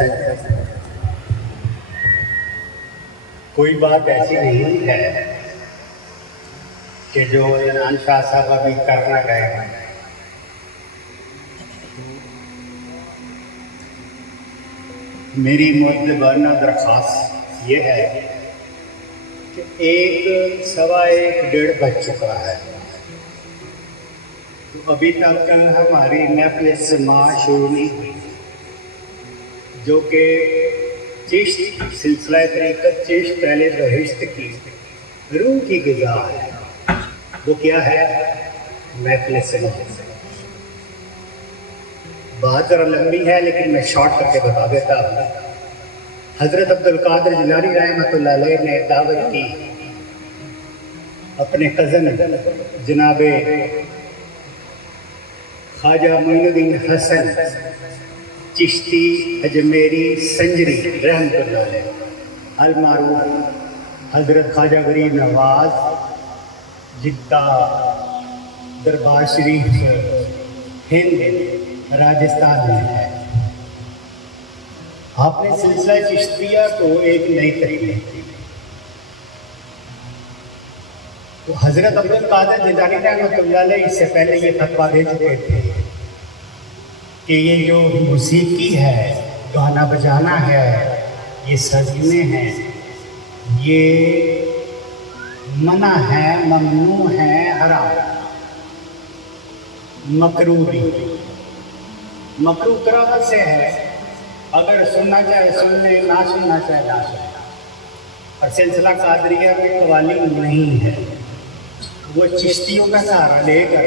سے کوئی بات ایسی نہیں ہے کہ جو عدنان شاہ صاحب ابھی کرنا گئے ہیں. میری مؤدبانہ درخواست یہ ہے کہ 1:15 بج چکا ہے، تو ابھی تک ہماری محفل سماع شروع نہیں ہوئی، جو کہ چشت سلسلہ طریقت چشت اہل بہشت کی روح کی غذا ہے. وہ کیا ہے؟ محفل سماع. بات ذرا لمبی ہے لیکن میں شارٹ کر کے بتا دیتا ہوں. حضرت عبدالقادر جیلانی رحمۃ اللہ علیہ نے دعوت کی اپنے کزن جناب خواجہ معین الدین حسن چشتی اجمیری سنجری رحمۃ اللہ علیہ، المعروف حضرت خواجہ غریب نواز جدہ دربار شریف ہند راجستھان میں ہے. آپ نے سلسلہ چشتیہ کو ایک نئی تکلیف دی. تو حضرت عبدالقادر جیلانی رحمۃ اللہ علیہ اس سے پہلے یہ فتویٰ دے چکے تھے کہ یہ جو موسیقی ہے، گانا بجانا ہے، یہ سجنے ہیں، یہ منع ہے، ممنوع ہے، حرام. مکروہ بھی. مکروہ کراہت سے ہے، اگر سننا چاہے سن لے، نہ سننا چاہے نہ سن. اور سلسلہ قادریہ میں قوالی نہیں ہے، وہ چشتیوں کا سہارا لے کر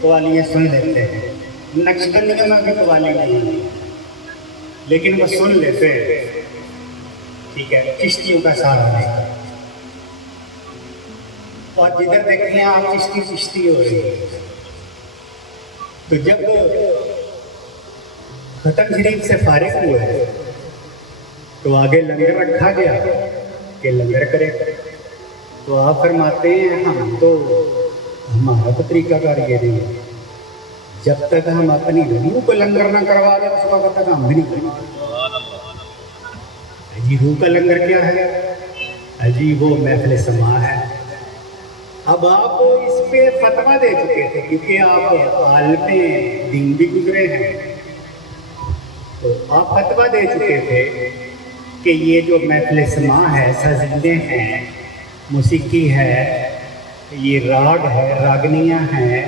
قوالیاں سن لیتے ہیں. نقشبندیوں میں بھی قوالی نہیں ہے لیکن وہ سن لیتے ہیں، ٹھیک ہے، چشتیوں کا سہارا لے کر. اور جدھر دیکھیں آپ چشتی ہو رہی ہے. تو جب ختم شریف سے فارغ ہوئے تو آگے لنگر رکھا گیا کہ لنگر کرے. تو آپ فرماتے ہیں ہمارا تو طریقہ کار یہ نہیں ہے، جب تک ہم اپنی روح کو لنگر نہ کروا دیں اس وقت تک ہم بھی نہیں کریں گے. جی روح کا لنگر کیا ہے؟ جی وہ محفل سماع ہے. اب آپ اس پہ فتویٰ دے چکے تھے کیونکہ آپ عالم دین بھی گزرے ہیں، تو آپ فتویٰ دے چکے تھے کہ یہ جو محفل سماع ہے، سجدے ہیں، موسیقی ہے، یہ راگ ہے، راگنیاں ہیں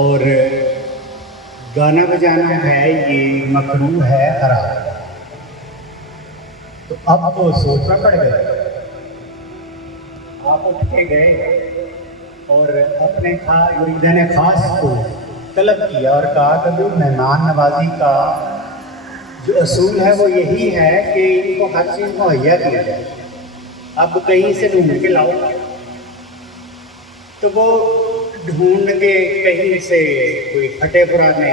اور گانا بجانا ہے، یہ مکروہ ہے، حرام. تو اب تو سوچنا پڑ گیا. آپ اٹھ کے گئے اور اپنے مریدین خاص کو طلب کیا اور کہا کہ مہمان نوازی کا جو اصول ہے وہ یہی ہے کہ ان کو ہر چیز مہیا کیا جائے، اب کہیں سے ڈھونڈ کے لاؤ. تو وہ ڈھونڈ کے کہیں سے کوئی پھٹے پرانے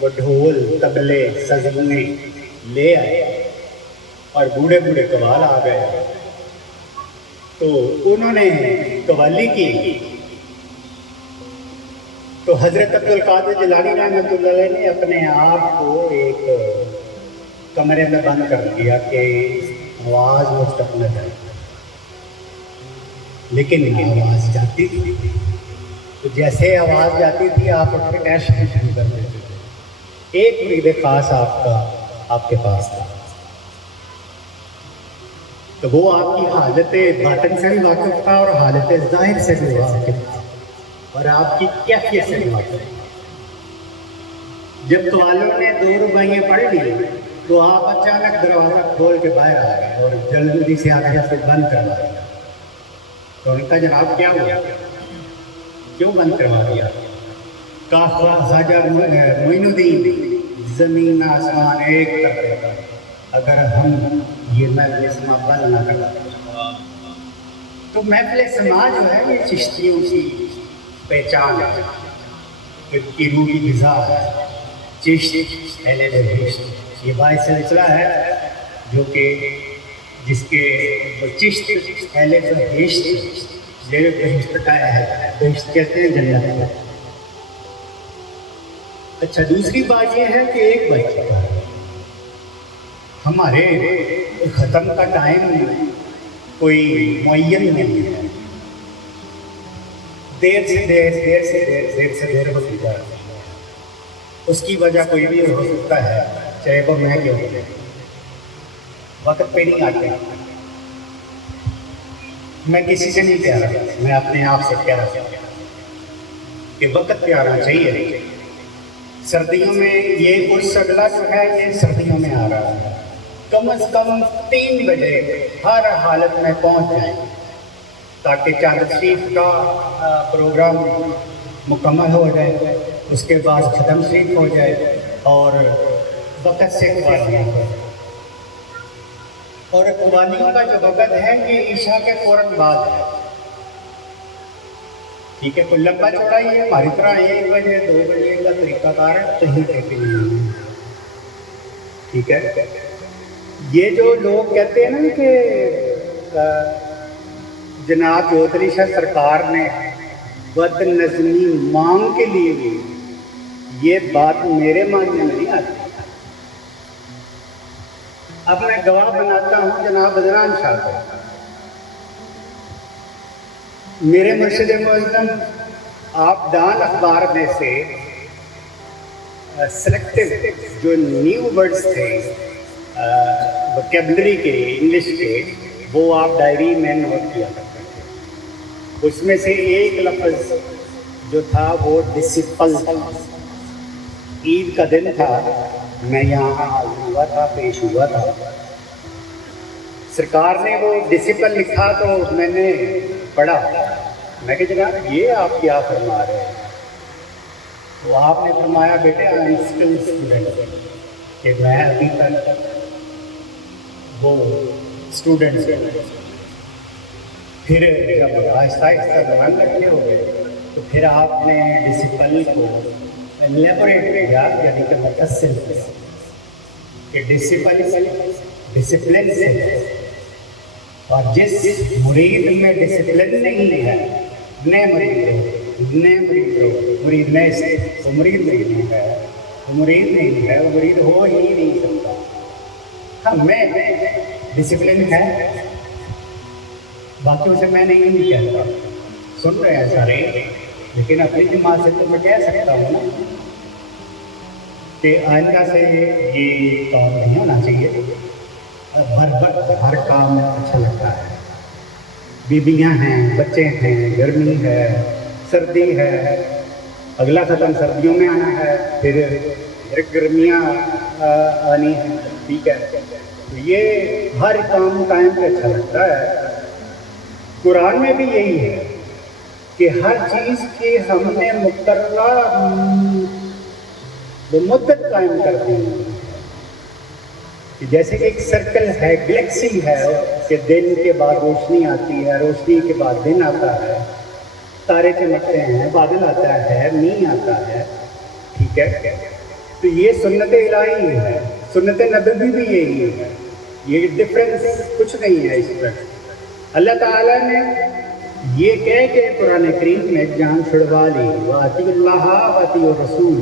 وہ ڈھول تبلے سزنے لے آئے اور بوڑھے بوڑھے قوال آ گئے. تو انہوں نے قوالی کی. تو حضرت عبدالقادر جیلانی رحمۃ اللہ علیہ نے اپنے آپ کو ایک کمرے میں بند کر دیا کہ آواز مجھ تک نہ جائے. لیکن آواز جاتی تھی، تو جیسے آواز جاتی تھی آپ اٹھ کے ٹیسٹ شروع کر دیتے تھے. ایک مرید خاص آپ کے پاس تھا، تو وہ آپ کی حالت باطن سے بھی واقف تھا اور حالت ظاہر سے بھی واقف تھا اور آپ کی کیفیت سے بھی واقف تھا. جب قوالوں نے 2 رباعیاں پڑھ لی تو آپ اچانک دروازہ کھول کے باہر آ گئے اور جلدی سے آگے سے بند کروا دیا. تو ان کا جناب کیا ہوا؟ کیوں بند کروا دیا؟ خواجہ معین الدین زمین آسمان ایک کر دیتا اگر ہم یہ محفل سماع بند نہ کروا. تو محفل سماع جو ہے یہ چشتیوں کی پہچان ہے، ان کی روح کی غذا ہے. چشت اہل بہشت یہ باعث سلسلہ ہے جو کہ جس کے چشت اہل بہشت بہشت کا ہے، بہشت کہتے ہیں جنت کو. اچھا دوسری بات یہ ہے کہ 1 بج چکا ہے. ہمارے ختم کا ٹائم کوئی معین نہیں ہے، دیر سے دیر ہوتی جا رہی ہے۔ اس کی وجہ کوئی بھی ہو سکتا ہے، چاہے وہ میں کیوں ہو، وقت پہ نہیں آتے۔ میں کسی سے نہیں کہہ رہا، میں اپنے آپ سے کہہ رہا کہ وقت پہ آنا چاہیے۔ سردیوں میں یہ عرس اگلا جو ہے یہ سردیوں میں آ رہا ہے، کم از کم 3 بجے ہر حالت میں پہنچ جائیں تاکہ چاند شریف کا پروگرام مکمل ہو جائے، اس کے بعد ختم شریف ہو جائے اور وقت سے قوالیاں ہو جائے۔ اور قوالیوں کا جو وقت ہے یہ عشاء کے فوراً بعد ہے، ٹھیک ہے؟ کوئی لمبا چوڑا ہی ہے، ہماری طرح 1 بجے 2 بجے کا طریقہ کار ہے کہیں کہتے نہیں ہے، ٹھیک ہے؟ یہ جو لوگ کہتے ہیں نا کہ جناب چودھری شاہ سرکار نے بد نظمی مانگ کے لیے بھی، یہ بات میرے ماننے میں نہیں آتی۔ اب میں گواہ بناتا ہوں جناب بدران شاہ کو، میرے مرشد معظم آپ دان اخبار میں سے سلیکٹو جو نیو ورڈز تھے وکیبلری کے انگلش کے، وہ آپ ڈائری میں نوٹ کیا کرتے تھے۔ اس میں سے ایک لفظ جو تھا وہ ڈسپل تھا۔ عید کا دن تھا، میں یہاں حاضر ہوا تھا، پیش ہوا تھا، سرکار نے وہ ڈسپل لکھا تو میں نے پڑھا، میں کہ جناب یہ آپ کیا فرما رہے ہیں؟ تو آپ نے فرمایا بیٹے آئی ایم اسٹل اسٹوڈنٹ، کہ میں ابھی تک وہ اسٹوڈنٹ ہوں۔ پھر جب آہستہ آہستہ زبان رکھے ہو گئے تو پھر آپ نے ڈسپل کو ایلیبوریٹ کیا، یعنی کہ مفصل کیا کہ ڈسپلن سے، اور جس مرید میں ڈسپلن نہیں ہے نئے مرید ہو، مرید نئے سے وہ مرید نہیں ہے، وہ مرید ہو ہی نہیں سکتا۔ ہم میں ڈسپلن ہے، باقیوں سے میں نہیں کہتا، سن رہے ہیں سارے، لیکن اپنی جماعت سے تو میں کہہ سکتا ہوں نا کہ آئندہ سے یہ کام نہیں ہونا چاہیے۔ ہر وقت ہر کام اچھا لگتا ہے، بیویاں ہیں، بچے ہیں، گرمی ہے، سردی ہے، اگلا ختم سردیوں میں آنا ہے، پھر گرمیاں آنی ہیں، ٹھیک ہے؟ تو یہ ہر کام ٹائم پہ اچھا لگتا ہے۔ قرآن میں بھی یہی ہے کہ ہر چیز کی ہم نے مقررہ مدت قائم کر دی ہے، جیسے کہ ایک سرکل ہے، گلیکسی ہے کہ دن کے بعد روشنی آتی ہے، روشنی کے بعد دن آتا ہے، تارے چمکتے ہیں، بادل آتا ہے، میںہ آتا ہے، ٹھیک ہے؟ تو یہ سنت الہی ہے، سنت نبوی بھی یہی ہے، یہ ڈفرینس کچھ نہیں ہے اس پر۔ اللہ تعالیٰ نے یہ کہہ کے قرآن کریم میں جان چھڑوا لی، وَأَطِیعُوا اللَّهَ وَأَطِیعُوا الرَّسُولَ،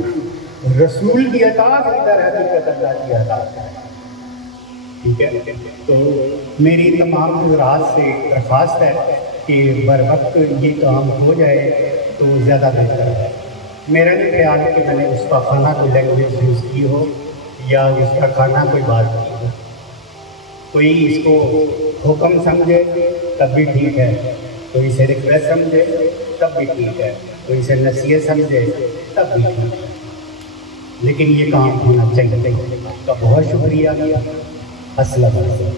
رسول کی اطاعت ہی در حقیقت اللہ کی اطاعت ہے، ٹھیک ہے؟ تو میری تمام حضرات سے درخواست ہے کہ بر وقت یہ کام ہو جائے تو زیادہ بہتر ہے۔ میرا نہیں خیال ہے کہ میں نے اس کا کھانا کوئی لینگویج یوز کی ہو یا اس کا کھانا کوئی بات کی ہو، کوئی اس کو حکم سمجھے تب بھی ٹھیک ہے، کوئی اسے ریکویسٹ سمجھے تب بھی ٹھیک ہے، کوئی اسے نصیحت سمجھے تب بھی ٹھیک ہے، لیکن یہ کام ہونا چاہیے۔ آپ کا بہت شکریہ، السلام علیکم۔